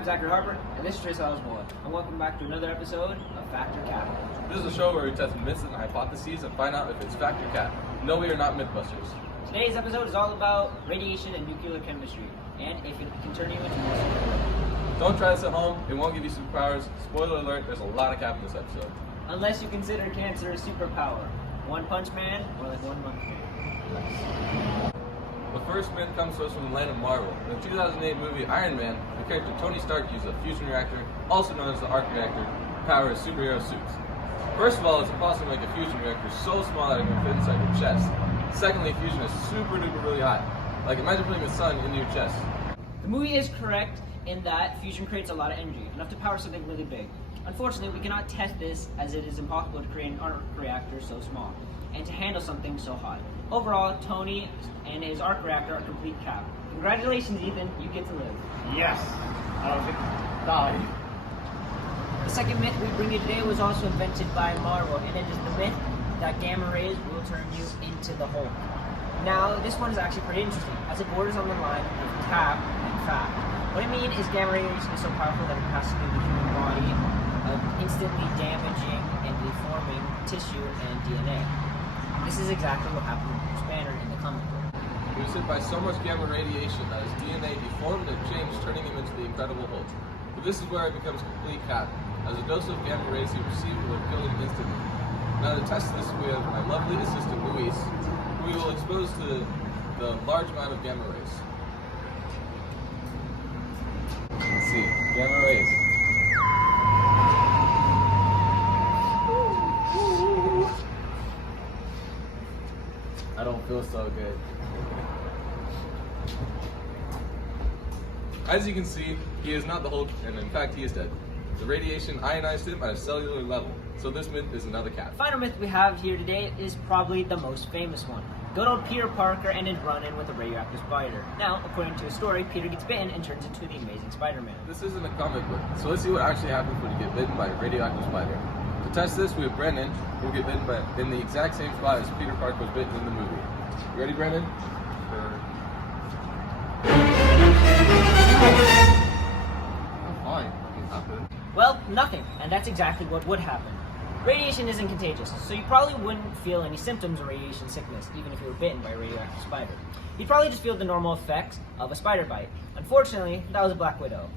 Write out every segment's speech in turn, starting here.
I'm Zachary Harper, and this is Trace Oswald, and welcome back to another episode of Factor Cap. This is a show where we test myths and hypotheses and find out if it's fact or cat. No, we are not Mythbusters. Today's episode is all about radiation and nuclear chemistry, and if it can turn you into a Don't try this at home, it won't give you superpowers. Spoiler alert, there's a lot of cap in this episode. unless you consider cancer a superpower. One Punch Man, or like 1 month man. The first myth comes to us from the land of Marvel. In the 2008 movie Iron Man, the character Tony Stark used a fusion reactor, also known as the arc reactor, to power his superhero suits. First of all, it's impossible to make a fusion reactor so small that it can fit inside your chest. Secondly, fusion is super duper really hot. Like imagine putting the sun into your chest. The movie is correct in that fusion creates a lot of energy, enough to power something really big. Unfortunately, we cannot test this as it is impossible to create an arc reactor so small and to handle something so hot. Overall, Tony and his arc reactor are complete cap. Congratulations, Ethan, you get to live. Yes, I was gonna die. The second myth we bring you today was also invented by Marvel, and it is the myth that gamma rays will turn you into the Hulk. Now, this one is actually pretty interesting, as it borders on the line of cap and fact. What I mean is gamma radiation is so powerful that it passes through the human body, instantly damaging and deforming tissue and DNA. This is exactly what happened to Bruce Banner in the comic book. He was hit by so much gamma radiation that his DNA deformed and changed, turning him into the Incredible Hulk. But this is where it becomes complete cap, as a dose of gamma rays he received will kill him instantly. Now to test this, we have my lovely assistant Luis, who we will expose to the large amount of gamma rays. Let's see, gamma rays. I don't feel so good. As you can see, he is not the Hulk, and in fact he is dead. The radiation ionized him at a cellular level, so this myth is another cap. The final myth we have here today is probably the most famous one. Good old Peter Parker and his run-in with a radioactive spider. Now, according to a story, Peter gets bitten and turns into the Amazing Spider-Man. This isn't a comic book, so let's see what actually happens when you get bitten by a radioactive spider. To test this, we have Brendan, who will get bitten in the exact same spot as Peter Parker was bitten in the movie. You ready, Brendan? I'm fine. Nothing happened. Well, nothing, and that's exactly what would happen. Radiation isn't contagious, so you probably wouldn't feel any symptoms of radiation sickness, even if you were bitten by a radioactive spider. You'd probably just feel the normal effects of a spider bite. Unfortunately, that was a Black Widow.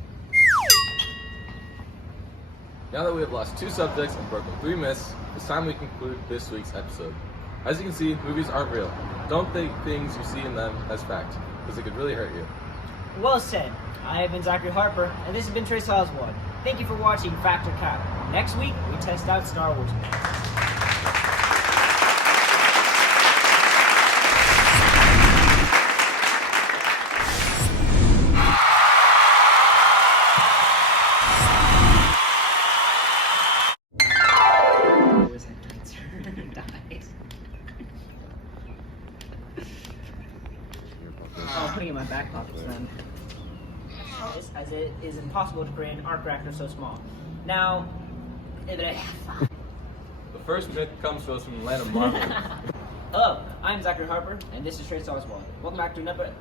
Now that we have lost 2 subjects and broken 3 myths, it's time we conclude this week's episode. As you can see, movies aren't real. Don't think things you see in them as fact, because it could really hurt you. Well said. I have been Zachary Harper, and this has been Trace Oswald. Thank you for watching Factor Cap. Next week, we test out Star Wars myths. Oh, I'm putting it in my back pockets then. As it is impossible to create an arc reactor so small. Now, The first myth comes to us from the land of Marvel. hello, I'm Zachary Harper, and this is Trace Oswald. Welcome back to another